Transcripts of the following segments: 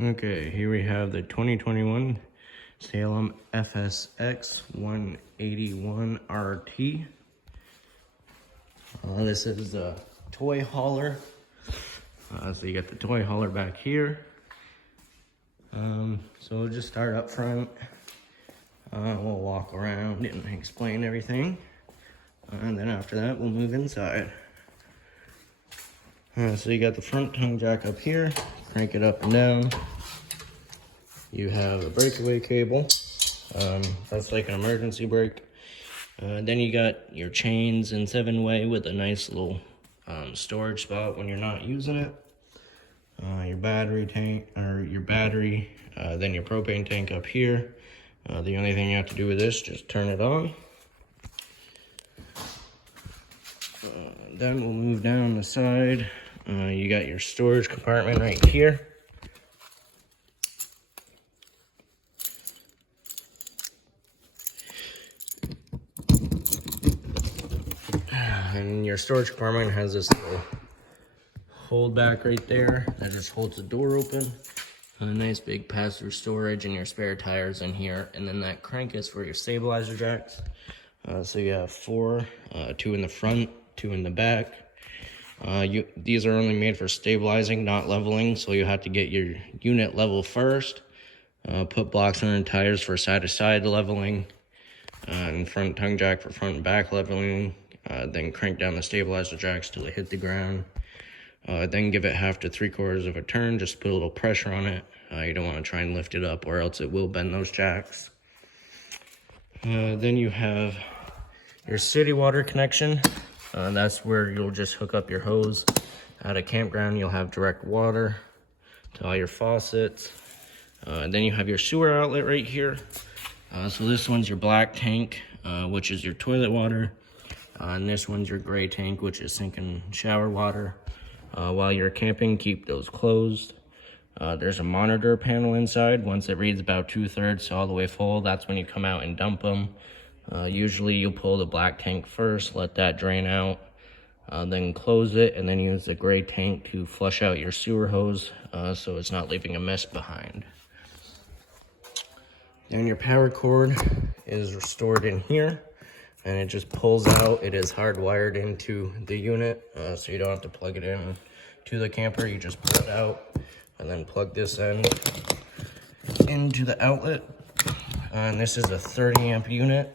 Okay, here we have the 2021 Salem FSX 181 RT. This is the toy hauler. So you got the toy hauler back here. So we'll just start up front. We'll walk around and explain everything. And then after that, we'll move inside. So you got the front tongue jack up here. Crank it up and down. You have a breakaway cable. That's like an emergency brake. Then you got your chains in 7-way with a nice little storage spot when you're not using it. Your battery tank, or your battery, then your propane tank up here. The only thing you have to do with this, just turn it on. Then we'll move down the side. You got your storage compartment right here. And your storage compartment has this little hold back right there that just holds the door open. A nice big pass-through storage and your spare tires in here. And then that crank is for your stabilizer jacks. So you have 4, 2 in the front, 2 in the back. These are only made for stabilizing, not leveling, so you have to get your unit level first. Put blocks on the tires for side-to-side leveling, and front tongue jack for front and back leveling. Then crank down the stabilizer jacks till they hit the ground. Then give it 1/2 to 3/4 of a turn, just put a little pressure on it. You don't want to try and lift it up or else it will bend those jacks. Then you have your city water connection. That's where you'll just hook up your hose. At a campground, you'll have direct water to all your faucets. Then you have your sewer outlet right here. So this one's your black tank, which is your toilet water. And this one's your gray tank, which is sink and shower water. While you're camping, keep those closed. There's a monitor panel inside. Once it reads about 2/3 all the way full, that's when you come out and dump them. Usually you'll pull the black tank first, let that drain out, then close it, and then use the gray tank to flush out your sewer hose so it's not leaving a mess behind. Then your power cord is stored in here, and it just pulls out. It is hardwired into the unit, so you don't have to plug it in to the camper. You just pull it out and then plug this end into the outlet. And this is a 30 amp unit.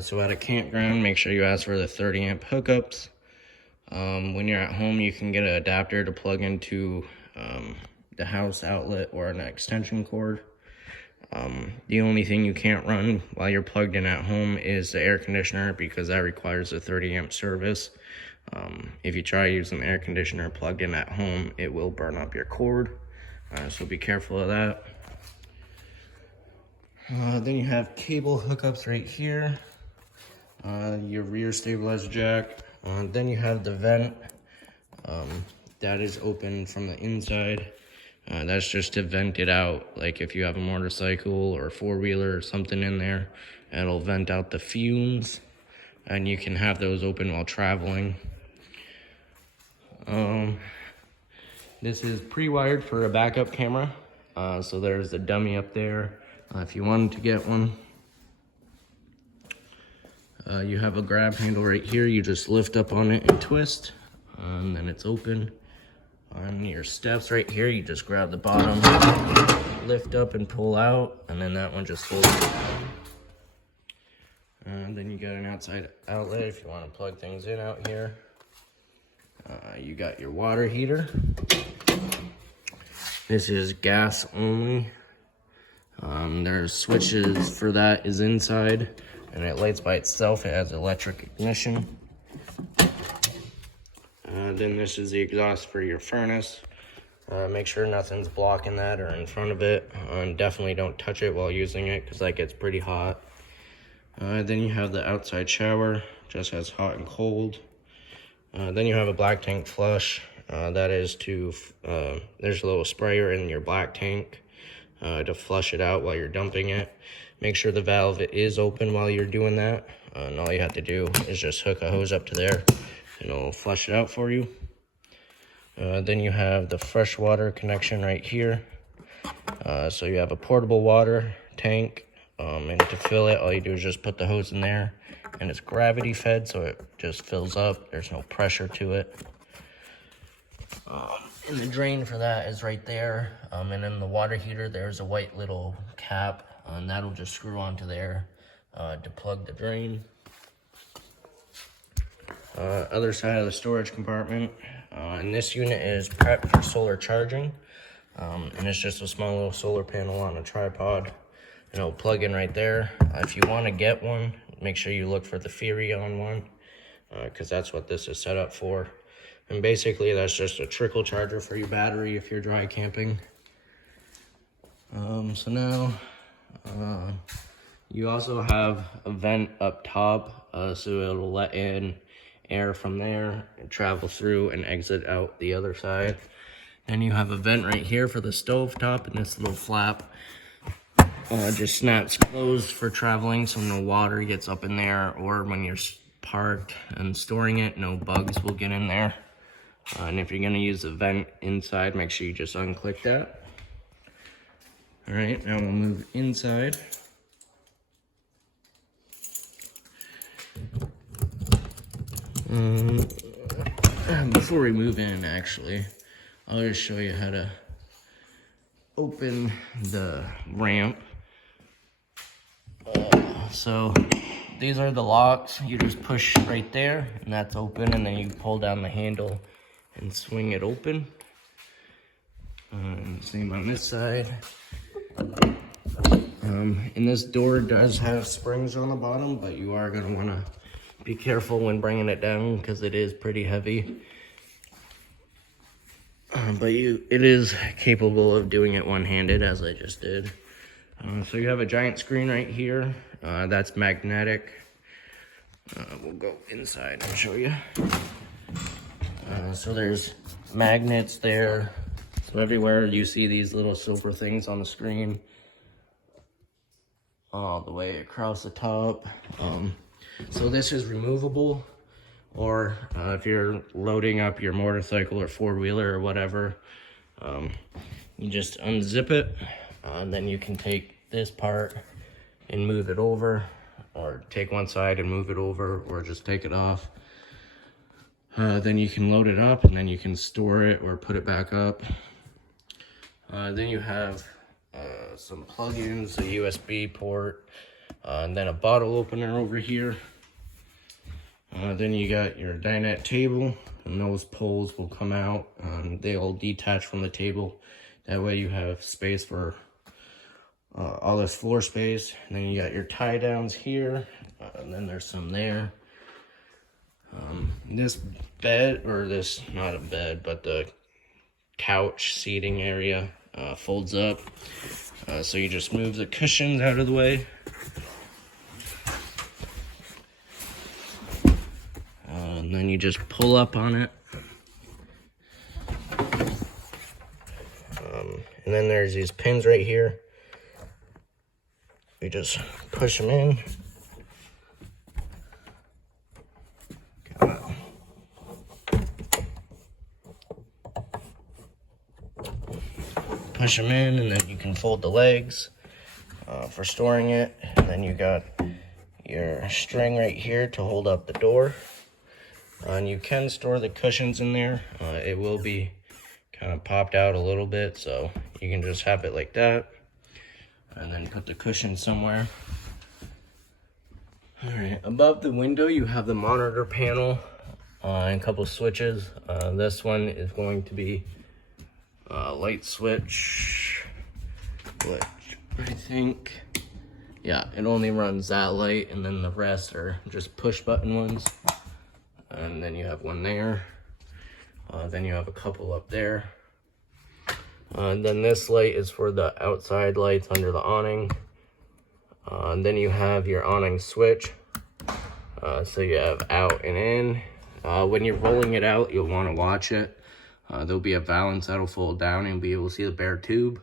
So at a campground, make sure you ask for the 30 amp hookups. When you're at home, you can get an adapter to plug into the house outlet or an extension cord. The only thing you can't run while you're plugged in at home is the air conditioner, because that requires a 30 amp service. If you try using the air conditioner plugged in at home, it will burn up your cord. So be careful of that. Then you have cable hookups right here. Your rear stabilizer jack. Then you have the vent. That is open from the inside. That's just to vent it out. Like if you have a motorcycle or a 4-wheeler or something in there, it'll vent out the fumes. And you can have those open while traveling. This is pre-wired for a backup camera. So there's the dummy up there. If you wanted to get one. You have a grab handle right here. You just lift up on it and twist, and then it's open. On your steps right here, you just grab the bottom, lift up and pull out, and then that one just folds. And then you got an outside outlet if you want to plug things in out here. You got your water heater. This is gas only. There's switches for that is inside, and it lights by itself. It has electric ignition. Then this is the exhaust for your furnace. Make sure nothing's blocking that or in front of it. And definitely don't touch it while using it, because that gets pretty hot. Then you have the outside shower, just has hot and cold. Then you have a black tank flush. That is to, there's a little sprayer in your black tank to flush it out while you're dumping it. Make sure the valve is open while you're doing that. And all you have to do is just hook a hose up to there, and it'll flush it out for you. Then you have the freshwater connection right here. So you have a portable water tank, and to fill it, all you do is just put the hose in there, and it's gravity fed, so it just fills up. There's no pressure to it. And the drain for that is right there. And in the water heater, there's a white little cap, and that'll just screw onto there to plug the drain. Other side of the storage compartment, and this unit is prepped for solar charging. And it's just a small little solar panel on a tripod, and it'll plug in right there. If you want to get one, make sure you look for the Furion one, because that's what this is set up for. And basically that's just a trickle charger for your battery if you're dry camping. So now you also have a vent up top, so it'll let in air from there and travel through and exit out the other side. Then you have a vent right here for the stove top, and this little flap just snaps closed for traveling, so no water gets up in there, or when you're parked and storing it, no bugs will get in there. And if you're going to use the vent inside, make sure you just unclick that. All right, now we'll move inside. Before we move in, actually, I'll just show you how to open the ramp. So these are the locks. You just push right there, and that's open, and then you pull down the handle and swing it open. And same on this side. And this door does have springs on the bottom, but you are going to want to be careful when bringing it down because it is pretty heavy. But it is capable of doing it one-handed, as I just did. So you have a giant screen right here. That's magnetic. We'll go inside and show you. So there's magnets there. So everywhere you see these little silver things on the screen, all the way across the top. So this is removable, or if you're loading up your motorcycle or four-wheeler or whatever, you just unzip it, and then you can take this part and move it over, or take one side and move it over, or just take it off. Then you can load it up, and then you can store it or put it back up. Then you have some plugins, a USB port, and then a bottle opener over here. Then you got your dinette table, and those poles will come out. They'll detach from the table. That way you have space for all this floor space. And then you got your tie downs here, and then there's some there. This bed, or this, not a bed, but the couch seating area folds up. So you just move the cushions out of the way. And then you just pull up on it. And then there's these pins right here. You just push them in. Push them in, and then you can fold the legs for storing it. And then you got your string right here to hold up the door. And you can store the cushions in there. It will be kind of popped out a little bit, so you can just have it like that. And then put the cushion somewhere. All right, above the window you have the monitor panel and a couple switches. This one is going to be light switch, which I think, yeah, it only runs that light, and then the rest are just push button ones. And then you have one there. Then you have a couple up there. And then this light is for the outside lights under the awning. And then you have your awning switch. So you have out and in. When you're rolling it out, you'll want to watch it. There'll be a valance that'll fold down, and you'll be able to see the bare tube.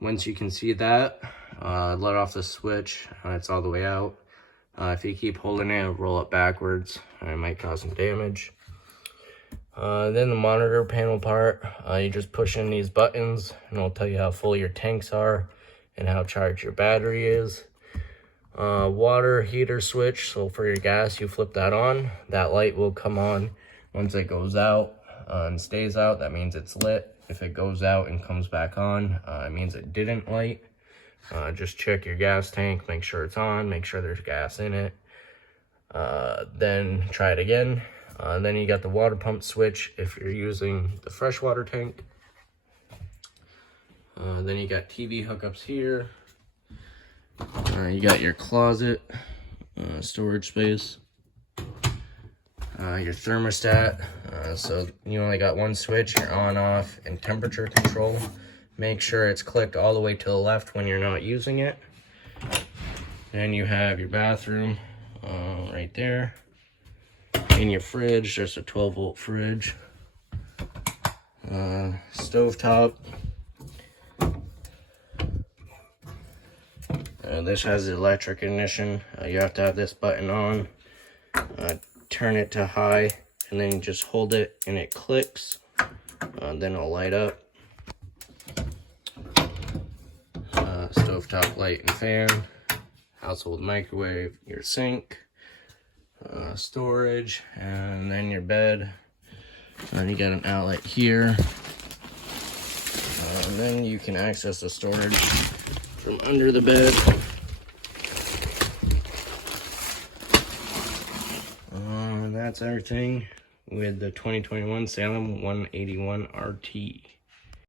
Once you can see that, let off the switch. It's all the way out. If you keep holding it, it'll roll it backwards. It might cause some damage. Then the monitor panel part, you just push in these buttons and it'll tell you how full your tanks are and how charged your battery is. Water heater switch, so for your gas, you flip that on. That light will come on once it goes out and stays out. That means it's lit. If it goes out and comes back on, it means it didn't light. Just check your gas tank, make sure it's on, make sure there's gas in it. Then try it again. Then you got the water pump switch if you're using the freshwater tank. Then you got TV hookups here. You got your closet, storage space. Your thermostat. So you only got one switch, your on, off, and temperature control. Make sure it's clicked all the way to the left when you're not using it. Then you have your bathroom right there. In your fridge, there's a 12-volt fridge. Stovetop. This has the electric ignition. You have to have this button on. Turn it to high, and then you just hold it and it clicks. Then it'll light up. Stovetop light and fan. Household microwave, your sink. Storage, and then your bed. And you got an outlet here. And then you can access the storage from under the bed. And that's everything with the 2021 Salem 181 RT.